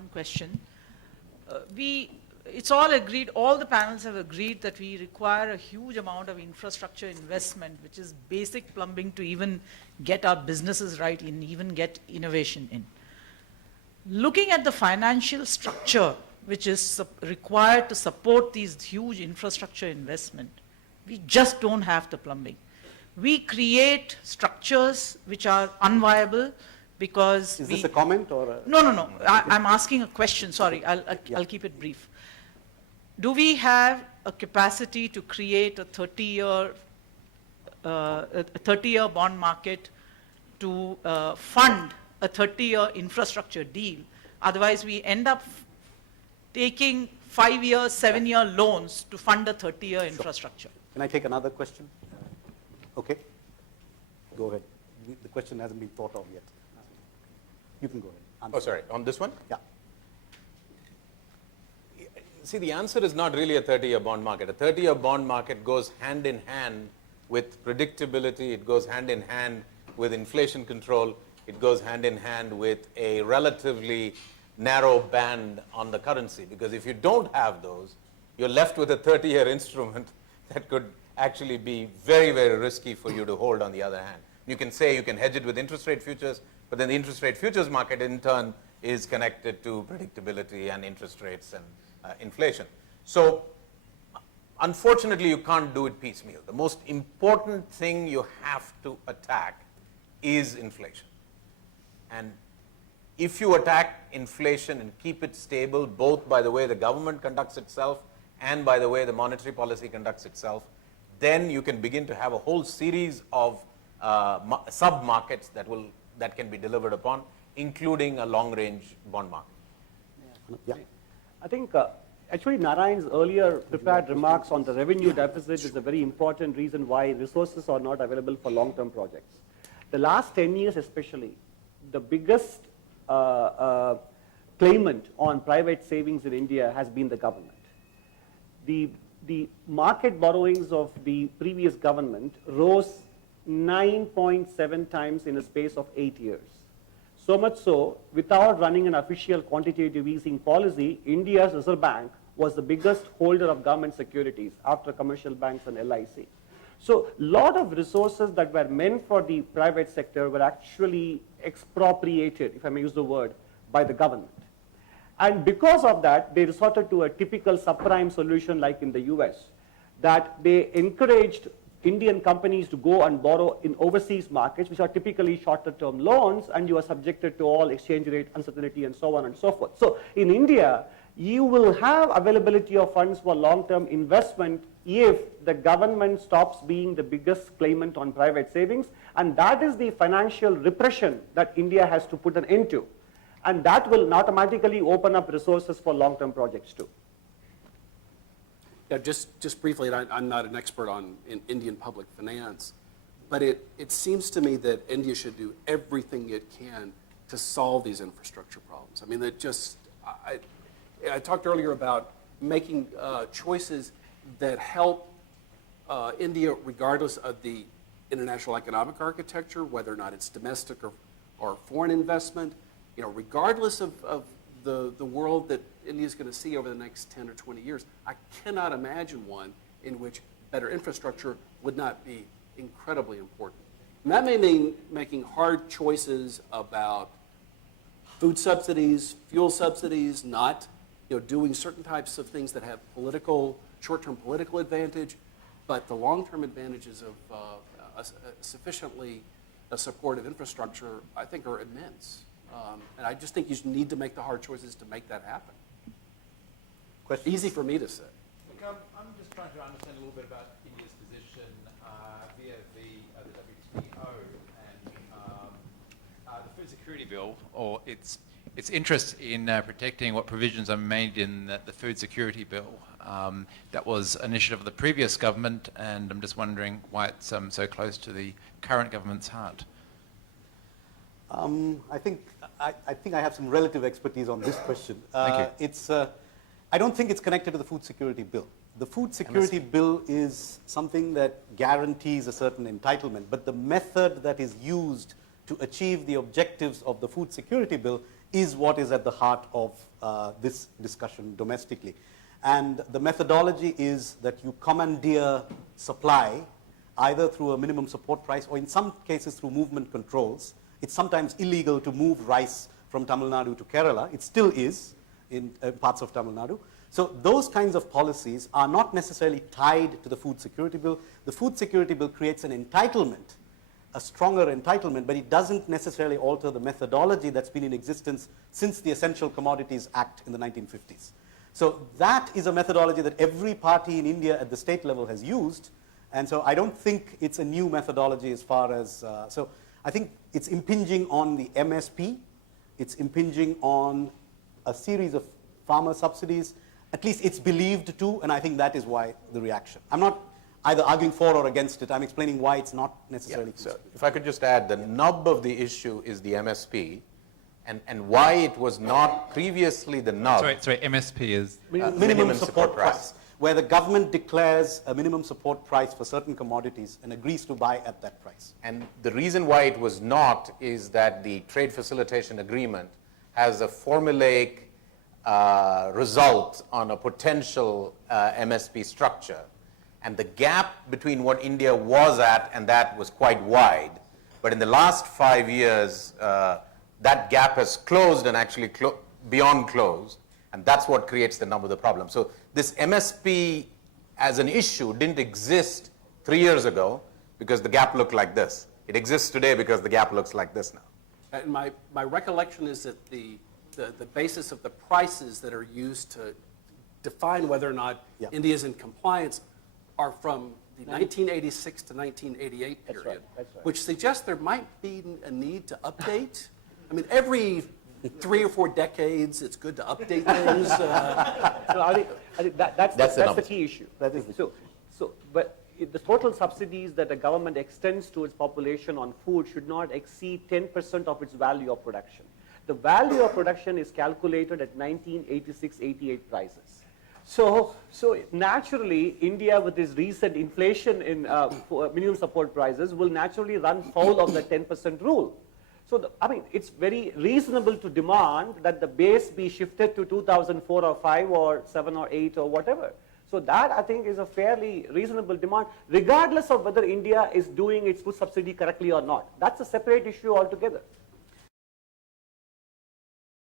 one question. It's all agreed, all the panels have agreed that we require a huge amount of infrastructure investment, which is basic plumbing to even get our businesses right and even get innovation in. Looking at the financial structure which is required to support these huge infrastructure investment, we just don't have the plumbing. We create structures which are unviable because Is this a comment or a... No. I'm asking a question. Sorry, I'll keep it brief. Do we have a capacity to create a 30-year bond market to fund a 30-year infrastructure deal? Otherwise, we end up taking 5-year, 7-year loans to fund a 30-year infrastructure. Can I take another question? Okay. Go ahead. The question hasn't been thought of yet. You can go ahead. Answer. Oh, sorry. On this one? Yeah. See, the answer is not really a 30-year bond market. A 30-year bond market goes hand in hand with predictability. It goes hand in hand with inflation control. It goes hand in hand with a relatively narrow band on the currency. Because if you don't have those, you're left with a 30-year instrument that could actually be very, very risky for you to hold on the other hand. You can say you can hedge it with interest rate futures, but then the interest rate futures market in turn is connected to predictability and interest rates and inflation. So unfortunately, you can't do it piecemeal. The most important thing you have to attack is inflation. And if you attack inflation and keep it stable, both by the way the government conducts itself and by the way the monetary policy conducts itself, then you can begin to have a whole series of sub-markets that can be delivered upon, including a long-range bond market. Yeah. I think actually Narayan's earlier prepared remarks on the revenue deficit is a very important reason why resources are not available for long-term projects. The last 10 years especially, the biggest claimant on private savings in India has been the government. The market borrowings of the previous government rose 9.7 times in a space of 8 years. So much so, without running an official quantitative easing policy, India's Reserve Bank was the biggest holder of government securities after commercial banks and LIC. So a lot of resources that were meant for the private sector were actually expropriated, if I may use the word, by the government. And because of that, they resorted to a typical subprime solution like in the US, that they encouraged Indian companies to go and borrow in overseas markets, which are typically shorter term loans, and you are subjected to all exchange rate uncertainty and so on and so forth. So in India, you will have availability of funds for long-term investment if the government stops being the biggest claimant on private savings, and that is the financial repression that India has to put an end to. And that will automatically open up resources for long-term projects too. Yeah, just briefly, and I'm not an expert in Indian public finance, but it seems to me that India should do everything it can to solve these infrastructure problems. I mean, I talked earlier about making choices that help India regardless of the international economic architecture, whether or not it's domestic or foreign investment, you know, regardless of the world that India is going to see over the next 10 or 20 years, I cannot imagine one in which better infrastructure would not be incredibly important. And that may mean making hard choices about food subsidies, fuel subsidies, not doing certain types of things that have short-term political advantage, but the long-term advantages of a sufficiently supportive infrastructure, I think, are immense. And I just think you need to make the hard choices to make that happen. Question? Easy for me to say. Look, I'm just trying to understand a little bit about India's position via the WTO and the Food Security Bill, or its interest in protecting what provisions are made in the Food Security Bill. That was an initiative of the previous government, and I'm just wondering why it's so close to the current government's heart. I think I have some relative expertise on this question. Thank you. I don't think it's connected to the Food Security Bill. The Food Security Bill is something that guarantees a certain entitlement, but the method that is used to achieve the objectives of the Food Security Bill is what is at the heart of this discussion domestically. And the methodology is that you commandeer supply either through a minimum support price or in some cases through movement controls. It's sometimes illegal to move rice from Tamil Nadu to Kerala. It still is in parts of Tamil Nadu. So those kinds of policies are not necessarily tied to the food security bill. The food security bill creates an entitlement, a stronger entitlement, but it doesn't necessarily alter the methodology that's been in existence since the Essential Commodities Act in the 1950s. So that is a methodology that every party in India at the state level has used, and so I don't think it's a new methodology as far as, so I think it's impinging on the MSP, it's impinging on a series of farmer subsidies, at least it's believed to, and I think that is why the reaction. I'm not either arguing for or against it, I'm explaining why it's not necessarily. So if I could just add, the nub of the issue is the MSP, and why it was not previously the nub. Sorry, MSP is... Minimum support price, where the government declares a minimum support price for certain commodities and agrees to buy at that price. And the reason why it was not is that the trade facilitation agreement has a formulaic result on a potential MSP structure. And the gap between what India was at and that was quite wide. But in the last 5 years, that gap has closed and actually beyond closed. And that's what creates the nub of the problem. So this MSP as an issue didn't exist 3 years ago because the gap looked like this. It exists today because the gap looks like this now. And my recollection is that the basis of the prices that are used to define whether or not Yeah. India is in compliance are from the 1986 to 1988 That's period, right, that's right. which suggests there might be a need to update. I mean, every 3 or 4 decades, it's good to update things. So I think that's That's the the number. key issue. But the total subsidies that the government extends to its population on food should not exceed 10% of its value of production. The value of production is calculated at 1986-88 prices. So naturally, India, with its recent inflation in minimum support prices, will naturally run foul of the 10% rule. So, I mean, it's very reasonable to demand that the base be shifted to 2004 or 5 or 7 or 8 or whatever. So that, I think, is a fairly reasonable demand, regardless of whether India is doing its food subsidy correctly or not. That's a separate issue altogether.